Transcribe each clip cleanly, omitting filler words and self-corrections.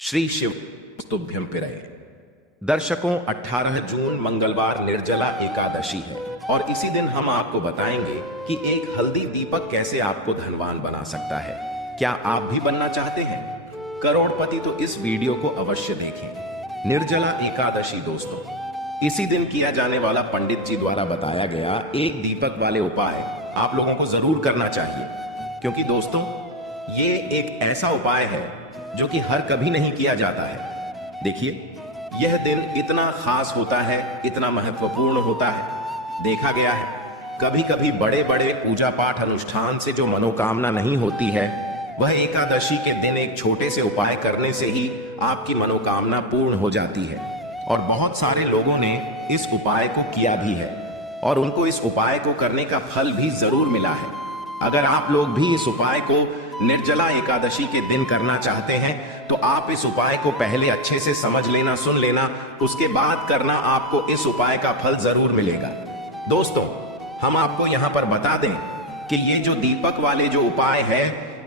श्री शिव स्तुभ्यं पिरये। दर्शकों, 18 जून मंगलवार निर्जला एकादशी है और इसी दिन हम आपको बताएंगे कि एक हल्दी दीपक कैसे आपको धनवान बना सकता है। क्या आप भी बनना चाहते हैं करोड़पति? तो इस वीडियो को अवश्य देखें। निर्जला एकादशी दोस्तों, इसी दिन किया जाने वाला पंडित जी द्वारा बताया गया एक दीपक वाले उपाय आप लोगों को जरूर करना चाहिए, क्योंकि दोस्तों ये एक ऐसा उपाय है जो कि हर कभी नहीं किया जाता है। देखिए, यह दिन इतना खास होता है, इतना महत्वपूर्ण होता है। देखा गया है कभी कभी बड़े बड़े पूजा पाठ अनुष्ठान से जो मनोकामना नहीं होती है, वह एकादशी के दिन एक छोटे से उपाय करने से ही आपकी मनोकामना पूर्ण हो जाती है। और बहुत सारे लोगों ने इस उपाय को किया भी है और उनको इस उपाय को करने का फल भी जरूर मिला है। अगर आप लोग भी इस उपाय को निर्जला एकादशी के दिन करना चाहते हैं तो आप इस उपाय को पहले अच्छे से समझ लेना, सुन लेना, उसके बाद करना। आपको इस उपाय का फल जरूर मिलेगा। दोस्तों, हम आपको यहाँ पर बता दें कि ये जो दीपक वाले जो उपाय है,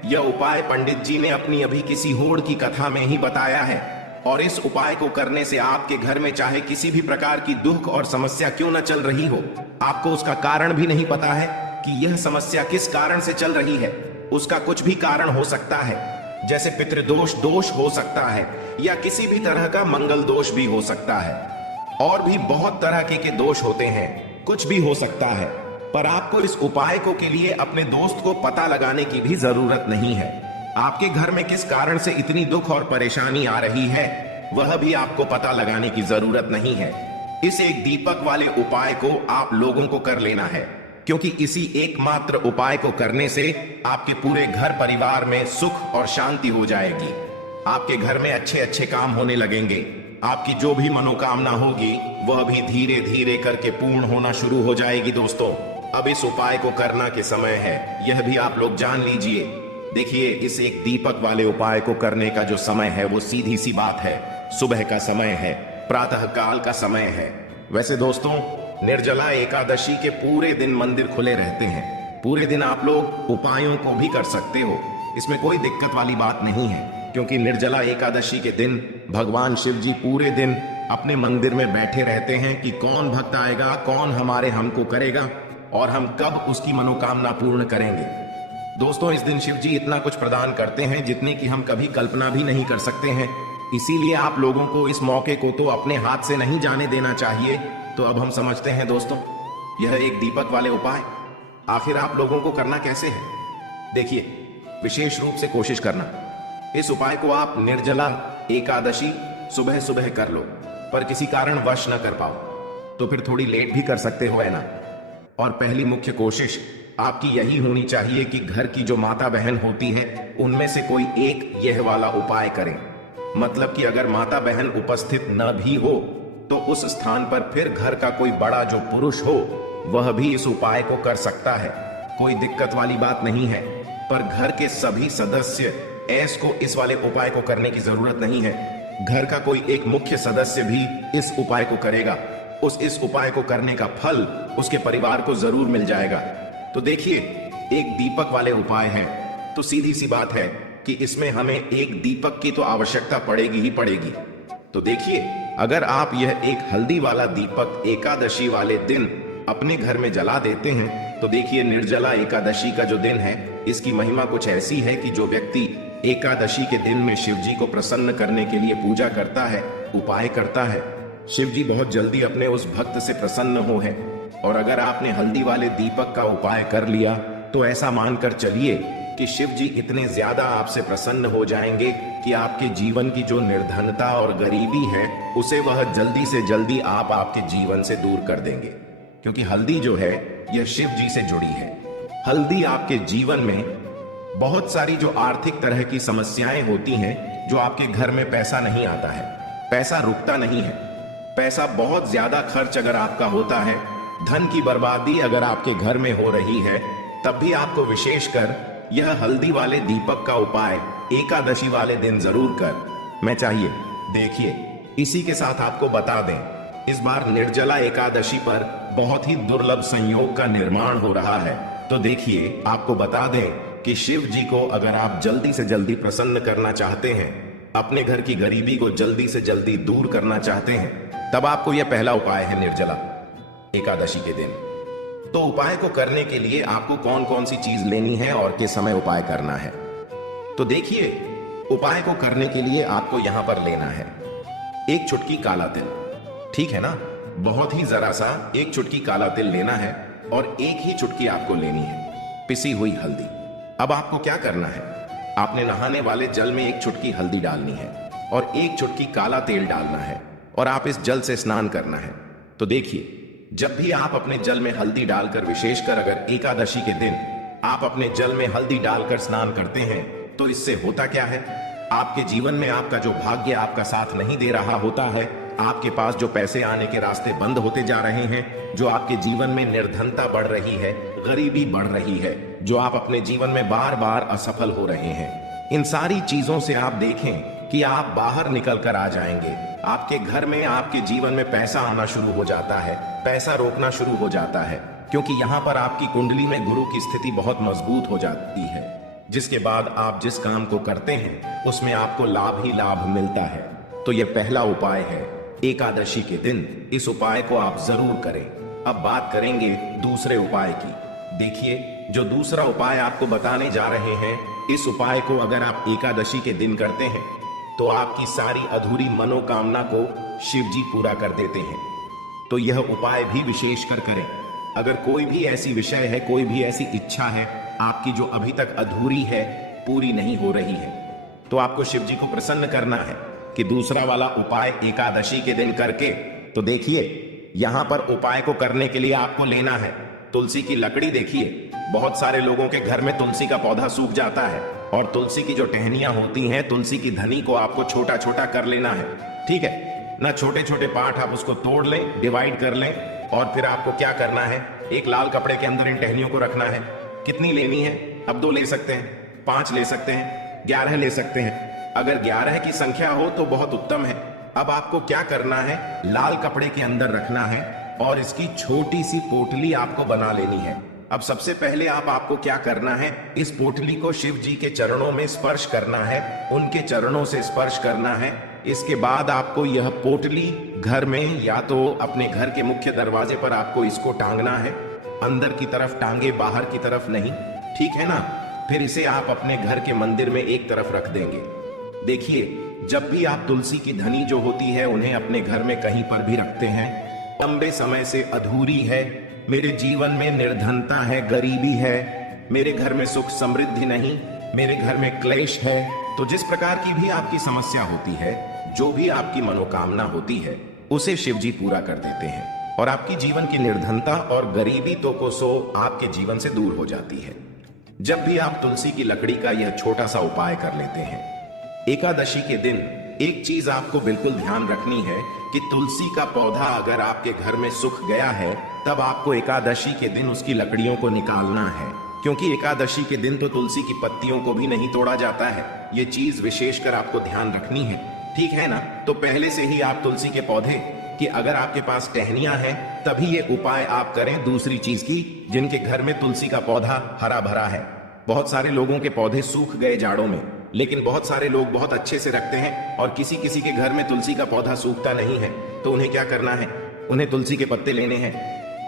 यह उपाय पंडित जी ने अपनी अभी किसी होड़ की कथा में ही बताया है। और इस उपाय को करने से आपके घर में चाहे किसी भी प्रकार की दुख और समस्या क्यों न चल रही हो, आपको उसका कारण भी नहीं पता है कि यह समस्या किस कारण से चल रही है। उसका कुछ भी कारण हो सकता है, जैसे पितृदोष दोष हो सकता है या किसी भी तरह का मंगल दोष भी हो सकता है। और भी बहुत तरह के दोष होते हैं, कुछ भी हो सकता है। पर आपको इस उपाय को के लिए अपने दोस्त को पता लगाने की भी जरूरत नहीं है। आपके घर में किस कारण से इतनी दुख और परेशानी आ रही है, वह भी आपको पता लगाने की जरूरत नहीं है। इस एक दीपक वाले उपाय को आप लोगों को कर लेना है, क्योंकि इसी एकमात्र उपाय को करने से आपके पूरे घर परिवार में सुख और शांति हो जाएगी। आपके घर में अच्छे अच्छे काम होने लगेंगे। आपकी जो भी मनोकामना होगी वह भी धीरे धीरे करके पूर्ण होना शुरू हो जाएगी। दोस्तों, अब इस उपाय को करना के समय है, यह भी आप लोग जान लीजिए। देखिए, इस एक दीपक वाले उपाय को करने का जो समय है वो सीधी सी बात है, सुबह का समय है, प्रातः काल का समय है। वैसे दोस्तों, निर्जला एकादशी के पूरे दिन मंदिर खुले रहते हैं। पूरे दिन आप लोग उपायों को भी कर सकते हो, इसमें कोई दिक्कत वाली बात नहीं है, क्योंकि निर्जला एकादशी के दिन भगवान शिव जी पूरे दिन अपने मंदिर में बैठे रहते हैं कि कौन भक्त आएगा, कौन हमारे हमको करेगा और हम कब उसकी मनोकामना पूर्ण करेंगे। दोस्तों, इस दिन शिव जी इतना कुछ प्रदान करते हैं जितने की हम कभी कल्पना भी नहीं कर सकते हैं। इसीलिए आप लोगों को इस मौके को तो अपने हाथ से नहीं जाने देना चाहिए। तो अब हम समझते हैं दोस्तों, यह एक दीपक वाले उपाय आखिर आप लोगों को करना कैसे है। देखिए, विशेष रूप से कोशिश करना, इस उपाय को आप निर्जला एकादशी सुबह सुबह कर लो, पर किसी कारण वश न कर पाओ तो फिर थोड़ी लेट भी कर सकते हो, है ना। और पहली मुख्य कोशिश आपकी यही होनी चाहिए कि घर की जो माता बहन होती है उनमें से कोई एक यह वाला उपाय करें। मतलब कि अगर माता बहन उपस्थित न भी हो तो उस स्थान पर फिर घर का कोई बड़ा जो पुरुष हो वह भी इस उपाय को कर सकता है। कोई दिक्कत वाली बात नहीं है। पर घर के सभी सदस्य ऐस को इस वाले उपाय को करने की जरूरत नहीं है। घर का कोई एक मुख्य सदस्य भी इस उपाय को करेगा, इस उपाय को करने का फल उसके परिवार को जरूर मिल जाएगा। तो देखिए, एक दीपक वाले उपाय है तो सीधी सी बात है कि इसमें हमें एक दीपक की तो आवश्यकता पड़ेगी ही पड़ेगी। तो देखिए, अगर आप यह एक हल्दी वाला दीपक एकादशी वाले दिन अपने घर में जला देते हैं तो देखिए, निर्जला एकादशी का जो दिन है इसकी महिमा कुछ ऐसी है कि जो व्यक्ति एकादशी के दिन में शिव जी को प्रसन्न करने के लिए पूजा करता है, उपाय करता है, शिव जी बहुत जल्दी अपने उस भक्त से प्रसन्न हो है। और अगर आपने हल्दी वाले दीपक का उपाय कर लिया तो ऐसा मानकर चलिए कि शिव जी इतने ज्यादा आपसे प्रसन्न हो जाएंगे कि आपके जीवन की जो निर्धनता और गरीबी है उसे वह जल्दी से जल्दी आप आपके जीवन से दूर कर देंगे। क्योंकि हल्दी जो है यह शिव जी से जुड़ी है। हल्दी आपके जीवन में बहुत सारी जो आर्थिक तरह की समस्याएं होती हैं, जो आपके घर में पैसा नहीं आता है, पैसा रुकता नहीं है, पैसा बहुत ज्यादा खर्च अगर आपका होता है, धन की बर्बादी अगर आपके घर में हो रही है, तब भी आपको विशेषकर यह हल्दी वाले दीपक का उपाय एकादशी वाले दिन जरूर कर मैं चाहिए। देखिए, इसी के साथ आपको बता दें, इस बार निर्जला एकादशी पर बहुत ही दुर्लभ संयोग का निर्माण हो रहा है। तो देखिए, आपको बता दें कि शिव जी को अगर आप जल्दी से जल्दी प्रसन्न करना चाहते हैं अपने घर की गरीबी को जल्दी से जल्दी दूर करना चाहते हैं, तब आपको यह पहला उपाय है निर्जला एकादशी के दिन। तो उपाय को करने के लिए आपको कौन कौन सी चीज लेनी है और किस समय उपाय करना है, तो देखिए, उपाय को करने के लिए आपको यहां पर लेना है एक चुटकी काला तिल। ठीक है ना, बहुत ही जरा सा एक चुटकी काला तिल लेना है और एक ही चुटकी आपको लेनी है पिसी हुई हल्दी। अब आपको क्या करना है, आपने नहाने वाले जल में एक चुटकी हल्दी डालनी है और एक चुटकी काला तेल डालना है और आप इस जल से स्नान करना है। तो देखिए, जब भी आप अपने जल में हल्दी डालकर, विशेषकर अगर एकादशी के दिन आप अपने जल में हल्दी डालकर स्नान करते हैं, तो इससे होता क्या है, आपके जीवन में आपका जो भाग्य आपका साथ नहीं दे रहा होता है, आपके पास जो पैसे आने के रास्ते बंद होते जा रहे हैं, जो आपके जीवन में निर्धनता बढ़ रही है, गरीबी बढ़ रही है, जो आप अपने जीवन में बार बार असफल हो रहे हैं, इन सारी चीजों से आप देखें कि आप बाहर निकल कर आ जाएंगे। आपके घर में, आपके जीवन में पैसा आना शुरू हो जाता है, पैसा रोकना शुरू हो जाता है, क्योंकि यहाँ पर आपकी कुंडली में गुरु की स्थिति बहुत मजबूत हो जाती है, जिसके बाद आप जिस काम को करते हैं उसमें आपको लाभ ही लाभ मिलता है। तो यह पहला उपाय है एकादशी के दिन, इस उपाय को आप जरूर करें। अब बात करेंगे दूसरे उपाय की। देखिए, जो दूसरा उपाय आपको बताने जा रहे हैं, इस उपाय को अगर आप एकादशी के दिन करते हैं तो आपकी सारी अधूरी मनोकामना को शिव जी पूरा कर देते हैं। तो यह उपाय भी विशेष कर करें। अगर कोई भी ऐसी विषय है, कोई भी ऐसी इच्छा है आपकी जो अभी तक अधूरी है, पूरी नहीं हो रही है, तो आपको शिव जी को प्रसन्न करना है कि दूसरा वाला उपाय एकादशी के दिन करके। तो देखिए, यहां पर उपाय को करने के लिए आपको लेना है तुलसी की लकड़ी। देखिए, बहुत सारे लोगों के घर में तुलसी का पौधा सूख जाता है और तुलसी की जो टहनियां होती हैं, तुलसी की धनी को आपको छोटा छोटा कर लेना है। ठीक है ना, छोटे छोटे पार्ट आप उसको तोड़ लें, डिवाइड कर लें और फिर आपको क्या करना है, एक लाल कपड़े के अंदर इन टहनियों को रखना है। कितनी लेनी है, अब 2 ले सकते हैं, 5 ले सकते हैं, 11 ले सकते हैं। अगर 11 की संख्या हो तो बहुत उत्तम है। अब आपको क्या करना है, लाल कपड़े के अंदर रखना है और इसकी छोटी सी पोटली आपको बना लेनी है। अब सबसे पहले आपको क्या करना है, इस पोटली को शिव जी के चरणों में स्पर्श करना है, उनके चरणों से स्पर्श करना है। इसके बाद आपको यह पोटली घर में या तो अपने घर के मुख्य दरवाजे पर आपको इसको टांगना है, अंदर की तरफ टांगे, बाहर की तरफ नहीं। ठीक है ना, फिर इसे आप अपने घर के मंदिर में एक तरफ रख देंगे। देखिए, जब भी आप तुलसी की धनी जो होती है उन्हें अपने घर में कहीं पर भी रखते हैं, लंबे समय से अधूरी है, मेरे जीवन में निर्धनता है, गरीबी है, मेरे घर में सुख समृद्धि नहीं, मेरे घर में क्लेश है, तो जिस प्रकार की भी आपकी समस्या होती है, जो भी आपकी मनोकामना होती है, उसे शिव जी पूरा कर देते हैं और आपकी जीवन की निर्धनता और गरीबी तो को सो आपके जीवन से दूर हो जाती है। जब भी आप तुलसी की लकड़ी का यह छोटा सा उपाय कर लेते हैं एकादशी के दिन, एक चीज आपको बिल्कुल ध्यान रखनी है कि तुलसी का पौधा अगर आपके घर में सूख गया है, तब आपको एकादशी के दिन उसकी लकड़ियों को निकालना है, क्योंकि एकादशी के दिन तो तुलसी की पत्तियों को भी नहीं तोड़ा जाता है। ये चीज विशेषकर आपको ध्यान रखनी है। ठीक है ना, तो पहले से ही आप तुलसी के पौधे कि अगर आपके पास टहनियां हैं तभी ये उपाय आप करें। दूसरी चीज की, जिनके घर में तुलसी का पौधा हरा भरा है, बहुत सारे लोगों के पौधे सूख गए जाड़ों में, लेकिन बहुत सारे लोग बहुत अच्छे से रखते हैं और किसी किसी के घर में तुलसी का पौधा सूखता नहीं है, तो उन्हें क्या करना है, उन्हें तुलसी के पत्ते लेने हैं।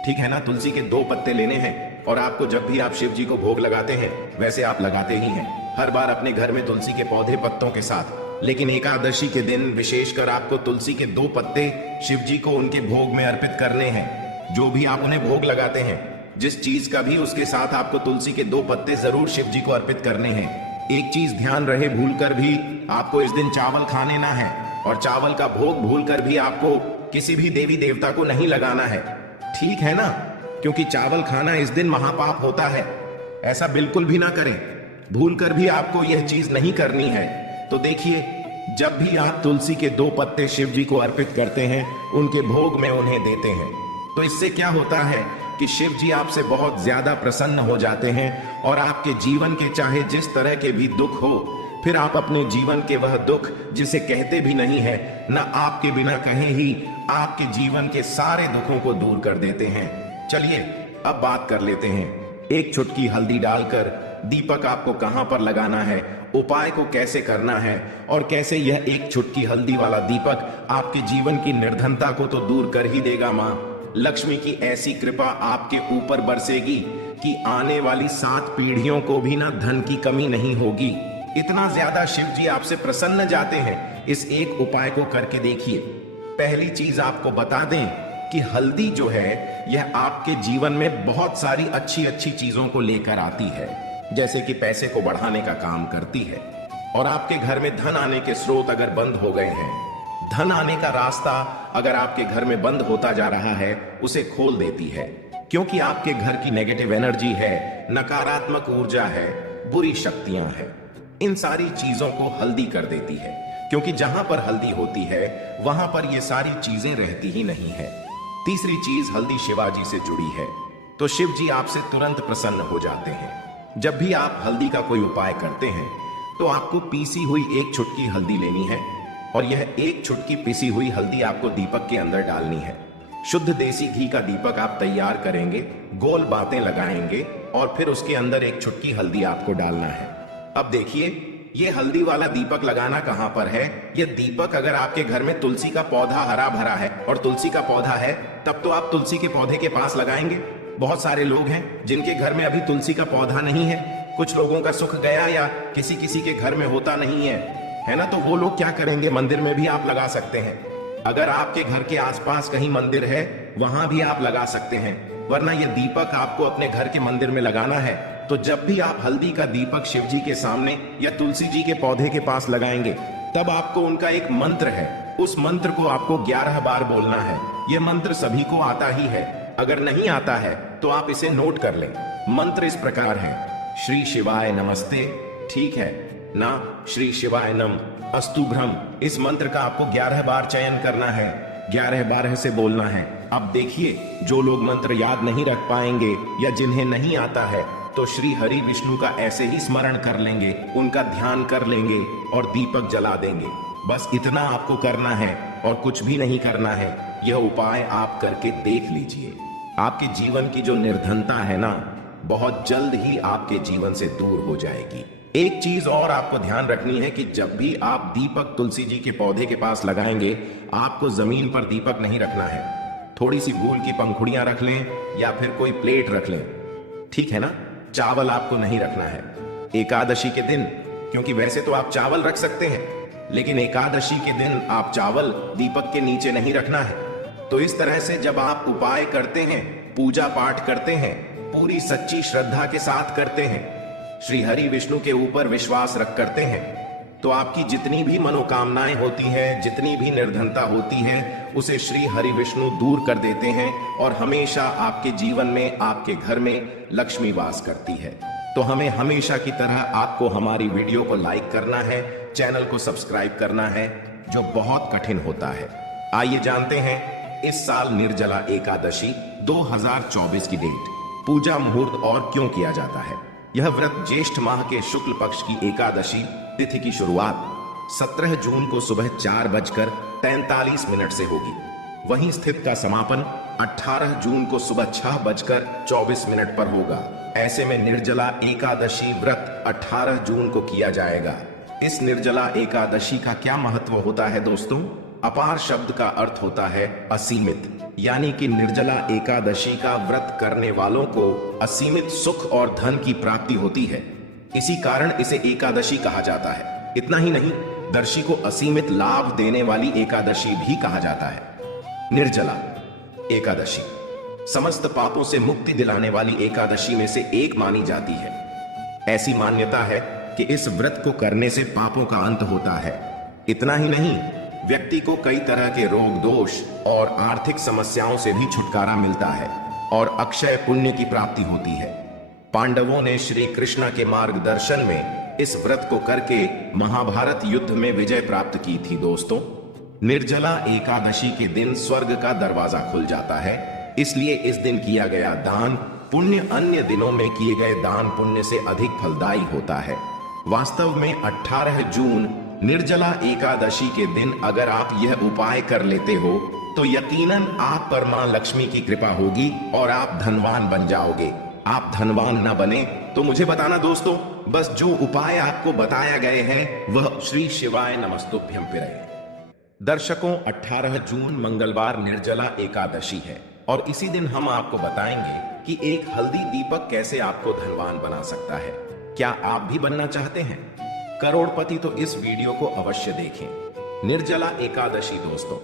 ठीक है ना, तुलसी के 2 पत्ते लेने हैं और आपको जब भी आप शिव जी को भोग लगाते हैं, वैसे आप लगाते ही हैं हर बार अपने घर में तुलसी के पौधे पत्तों के साथ, लेकिन एकादशी के दिन विशेषकर आपको तुलसी के 2 पत्ते शिव जी को उनके भोग में अर्पित करने हैं। जो भी आप उन्हें भोग लगाते हैं, जिस चीज का भी, उसके साथ आपको तुलसी के 2 पत्ते जरूर शिव जी को अर्पित करने हैं। एक चीज ध्यान रहे, भूलकर भी आपको इस दिन चावल खाने ना है और चावल का भोग भूलकर भी आपको किसी भी देवी देवता को नहीं लगाना है। ठीक है ना, क्योंकि चावल खाना इस दिन महापाप होता है, ऐसा बिल्कुल भी ना करें। भूलकर भी आपको यह चीज नहीं करनी है। तो देखिए, जब भी आप तुलसी के 2 पत्ते शिव जी को अर्पित करते हैं, उनके भोग में उन्हें देते हैं, तो इससे क्या होता है कि शिव जी आपसे बहुत ज्यादा प्रसन्न हो जाते हैं और आपके जीवन के चाहे जिस तरह के भी दुख हो, फिर आप अपने जीवन के वह दुख जिसे कहते भी नहीं है, न आपके बिना कहे ही आपके जीवन के सारे दुखों को दूर कर देते हैं। चलिए अब बात कर लेते हैं। एक चुटकी हल्दी डालकर दीपक आपको कहां पर लगाना है, उपाय को कैसे करना है और कैसे यह एक चुटकी हल्दी वाला दीपक आपके जीवन की निर्धनता को तो दूर कर ही देगा। मां लक्ष्मी की ऐसी कृपा आपके ऊपर बरसेगी कि आने वाली 7 पीढ़ियों को भी ना धन की कमी नहीं होगी। इतना ज्यादा शिव जी आपसे प्रसन्न जाते हैं। इस एक उपाय को करके देखिए। पहली चीज आपको बता दें कि हल्दी जो है यह आपके जीवन में बहुत सारी अच्छी अच्छी चीजों को लेकर आती है, जैसे कि पैसे को बढ़ाने का काम करती है और आपके घर में धन आने के स्रोत अगर बंद हो गए हैं, धन आने का रास्ता अगर आपके घर में बंद होता जा रहा है, उसे खोल देती है। क्योंकि आपके घर की नेगेटिव एनर्जी है, नकारात्मक ऊर्जा है, बुरी शक्तियां हैं, इन सारी चीजों को हल्दी कर देती है। क्योंकि जहां पर हल्दी होती है वहां पर ये सारी चीजें रहती ही नहीं है। तीसरी चीज, हल्दी शिवाजी से जुड़ी है, तो शिव जी आपसे तुरंत प्रसन्न हो जाते हैं। जब भी आप हल्दी का कोई उपाय करते हैं तो आपको पीसी हुई एक चुटकी हल्दी लेनी है और यह एक चुटकी पिसी हुई हल्दी आपको दीपक के अंदर डालनी है। शुद्ध देसी घी का दीपक आप तैयार करेंगे, गोल बातें लगाएंगे और फिर उसके अंदर एक चुटकी हल्दी आपको डालना है। अब देखिए, ये हल्दी वाला दीपक लगाना कहां पर है। यह दीपक अगर आपके घर में तुलसी का पौधा हरा भरा है और तुलसी का पौधा है, तब तो आप तुलसी के पौधे के पास लगाएंगे। बहुत सारे लोग हैं जिनके घर में अभी तुलसी का पौधा नहीं है। कुछ लोगों का सुख गया या किसी किसी के घर में होता नहीं है ना, तो वो लोग क्या करेंगे, मंदिर में भी आप लगा सकते हैं। अगर आपके घर के आसपास कहीं मंदिर है, वहां भी आप लगा सकते हैं। वरना यह दीपक आपको अपने घर के मंदिर में लगाना है। तो जब भी आप हल्दी का दीपक शिव जी के सामने या तुलसी जी के पौधे के पास लगाएंगे, तब आपको उनका एक मंत्र है, उस मंत्र को आपको 11 बार बोलना है। यह मंत्र सभी को आता ही है, अगर नहीं आता है तो आप इसे नोट कर लें। मंत्र इस प्रकार है: श्री शिवाय नमस्ते, ठीक है ना, श्री शिवाय नम अस्तु भ्रम। इस मंत्र का आपको 11 बार चयन करना है, 11 बार से बोलना है। अब देखिए, जो लोग मंत्र याद नहीं रख पाएंगे या जिन्हें नहीं आता है, तो श्री हरि विष्णु का ऐसे ही स्मरण कर लेंगे, उनका ध्यान कर लेंगे और दीपक जला देंगे। बस इतना आपको करना है और कुछ भी नहीं करना है। यह उपाय आप करके देख लीजिए। आपके जीवन की जो निर्धनता है ना, बहुत जल्द ही आपके जीवन से दूर हो जाएगी। एक चीज और आपको ध्यान रखनी है कि जब भी आप दीपक तुलसी जी के पौधे के पास लगाएंगे, आपको जमीन पर दीपक नहीं रखना है। थोड़ी सी गूल की पंखुड़ियां रख लें या फिर कोई प्लेट रख लें, ठीक है ना। चावल आपको नहीं रखना है एकादशी के दिन, क्योंकि वैसे तो आप चावल रख सकते हैं, लेकिन एकादशी के दिन आप चावल दीपक के नीचे नहीं रखना है। तो इस तरह से जब आप उपाय करते हैं, पूजा पाठ करते हैं, पूरी सच्ची श्रद्धा के साथ करते हैं, श्री हरि विष्णु के ऊपर विश्वास रख करते हैं, तो आपकी जितनी भी मनोकामनाएं होती हैं, जितनी भी निर्धनता होती है, उसे श्री हरि विष्णु दूर कर देते हैं और हमेशा आपके जीवन में, आपके घर में लक्ष्मी वास करती है। तो हमें हमेशा की तरह आपको हमारी वीडियो को लाइक करना है, चैनल को सब्सक्राइब करना है, जो बहुत कठिन होता है। आइए जानते हैं इस साल निर्जला एकादशी 2024 की डेट, पूजा मुहूर्त और क्यों किया जाता है। यह व्रत ज्येष्ठ माह के शुक्ल पक्ष की एकादशी तिथि की शुरुआत 17 जून को सुबह 4:43 से होगी। वहीं स्थित का समापन 18 जून को सुबह 6:24 पर होगा। ऐसे में निर्जला एकादशी व्रत 18 जून को किया जाएगा। इस निर्जला एकादशी का क्या महत्व होता है दोस्तों? अपार शब्द का अर्थ होता है असीमित, यानी कि निर्जला एकादशी का व्रत करने वालों को असीमित सुख और धन की प्राप्ति होती है। इसी कारण इसे एकादशी कहा जाता है। इतना ही नहीं, दर्शी को असीमित लाभ देने वाली एकादशी भी कहा जाता है। निर्जला एकादशी समस्त पापों से मुक्ति दिलाने वाली एकादशी में से एक मानी जाती है। ऐसी मान्यता है कि इस व्रत को करने से पापों का अंत होता है। इतना ही नहीं, व्यक्ति को कई तरह के रोग दोष और आर्थिक समस्याओं से भी छुटकारा मिलता है और अक्षय पुण्य की प्राप्ति होती है। पांडवों ने श्री कृष्ण के मार्गदर्शन में इस व्रत को करके महाभारत युद्ध में विजय प्राप्त की थी दोस्तों। निर्जला एकादशी के दिन स्वर्ग का दरवाजा खुल जाता है, इसलिए इस दिन किया गया दान पुण्य अन्य दिनों में किए गए दान पुण्य से अधिक फलदायी होता है। वास्तव में 18 जून निर्जला एकादशी के दिन अगर आप यह उपाय कर लेते हो तो यकीनन आप पर मां लक्ष्मी की कृपा होगी और आप धनवान बन जाओगे। आप धनवान न बने तो मुझे बताना दोस्तों। बस जो उपाय आपको बताया गए हैं वह श्री शिवाय नमस्तुभ्यं पिरये। दर्शकों, 18 जून मंगलवार निर्जला एकादशी है और इसी दिन हम आपको बताएंगे कि एक हल्दी दीपक कैसे आपको धनवान बना सकता है। क्या आप भी बनना चाहते हैं करोड़पति? तो इस वीडियो को अवश्य देखें। निर्जला एकादशी दोस्तों,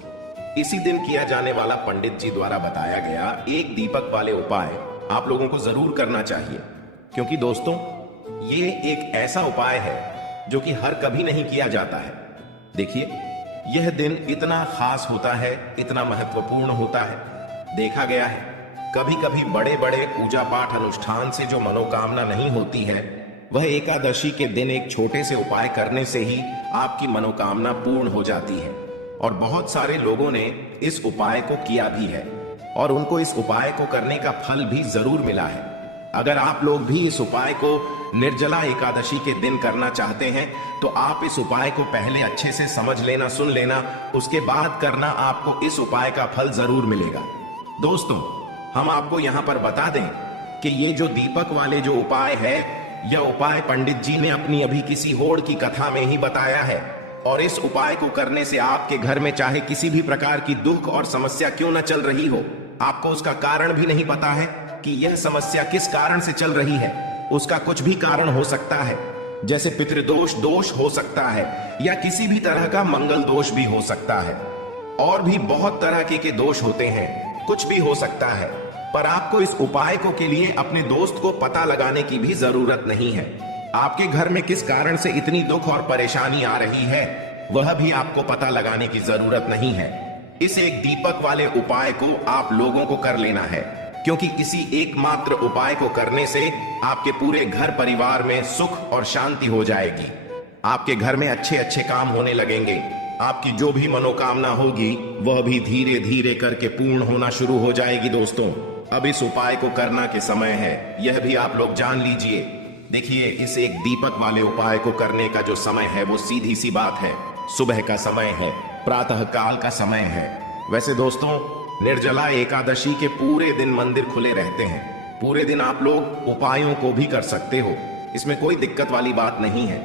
इसी दिन किया जाने वाला पंडित जी द्वारा बताया गया एक दीपक वाले उपाय आप लोगों को जरूर करना चाहिए, क्योंकि दोस्तों ये एक ऐसा उपाय है जो कि हर कभी नहीं किया जाता है। देखिए, यह दिन इतना खास होता है, इतना महत्वपूर्ण होता है। देखा गया है कभी कभी बड़े बड़े पूजा पाठ अनुष्ठान से जो मनोकामना नहीं होती है, वह एकादशी के दिन एक छोटे से उपाय करने से ही आपकी मनोकामना पूर्ण हो जाती है। और बहुत सारे लोगों ने इस उपाय को किया भी है और उनको इस उपाय को करने का फल भी जरूर मिला है। अगर आप लोग भी इस उपाय को निर्जला एकादशी के दिन करना चाहते हैं तो आप इस उपाय को पहले अच्छे से समझ लेना, सुन लेना, उसके बाद करना। आपको इस उपाय का फल जरूर मिलेगा। दोस्तों, हम आपको यहाँ पर बता दें कि ये जो दीपक वाले जो उपाय है, यह उपाय पंडित जी ने अपनी अभी किसी होड़ की कथा में ही बताया है। और इस उपाय को करने से आपके घर में चाहे किसी भी प्रकार की दुख और समस्या क्यों न चल रही हो, आपको उसका कारण भी नहीं पता है कि यह समस्या किस कारण से चल रही है। उसका कुछ भी कारण हो सकता है, जैसे पितृदोष दोष हो सकता है या किसी भी तरह का मंगल दोष भी हो सकता है। और भी बहुत तरह के दोष होते हैं, कुछ भी हो सकता है। पर आपको इस उपाय को के लिए अपने दोस्त को पता लगाने की भी जरूरत नहीं है। आपके घर में किस कारण से इतनी दुख और परेशानी आ रही है, वह भी आपको पता लगाने की जरूरत नहीं है। इस एक दीपक वाले उपाय को आप लोगों को कर लेना है, क्योंकि इसी एकमात्र उपाय को करने से आपके पूरे घर परिवार में सुख और शांति हो जाएगी। आपके घर में अच्छे अच्छे काम होने लगेंगे। आपकी जो भी मनोकामना होगी वह भी धीरे धीरे करके पूर्ण होना शुरू हो जाएगी। दोस्तों, अब इस उपाय को करना के समय है, यह भी आप लोग जान लीजिए। देखिए, इस एक दीपक वाले उपाय को करने का जो समय है वो सीधी सी बात है, सुबह का समय है, प्रातः काल का समय है। वैसे दोस्तों, निर्जला एकादशी के पूरे दिन मंदिर खुले रहते हैं। पूरे दिन आप लोग उपायों को भी कर सकते हो, इसमें कोई दिक्कत वाली बात नहीं है।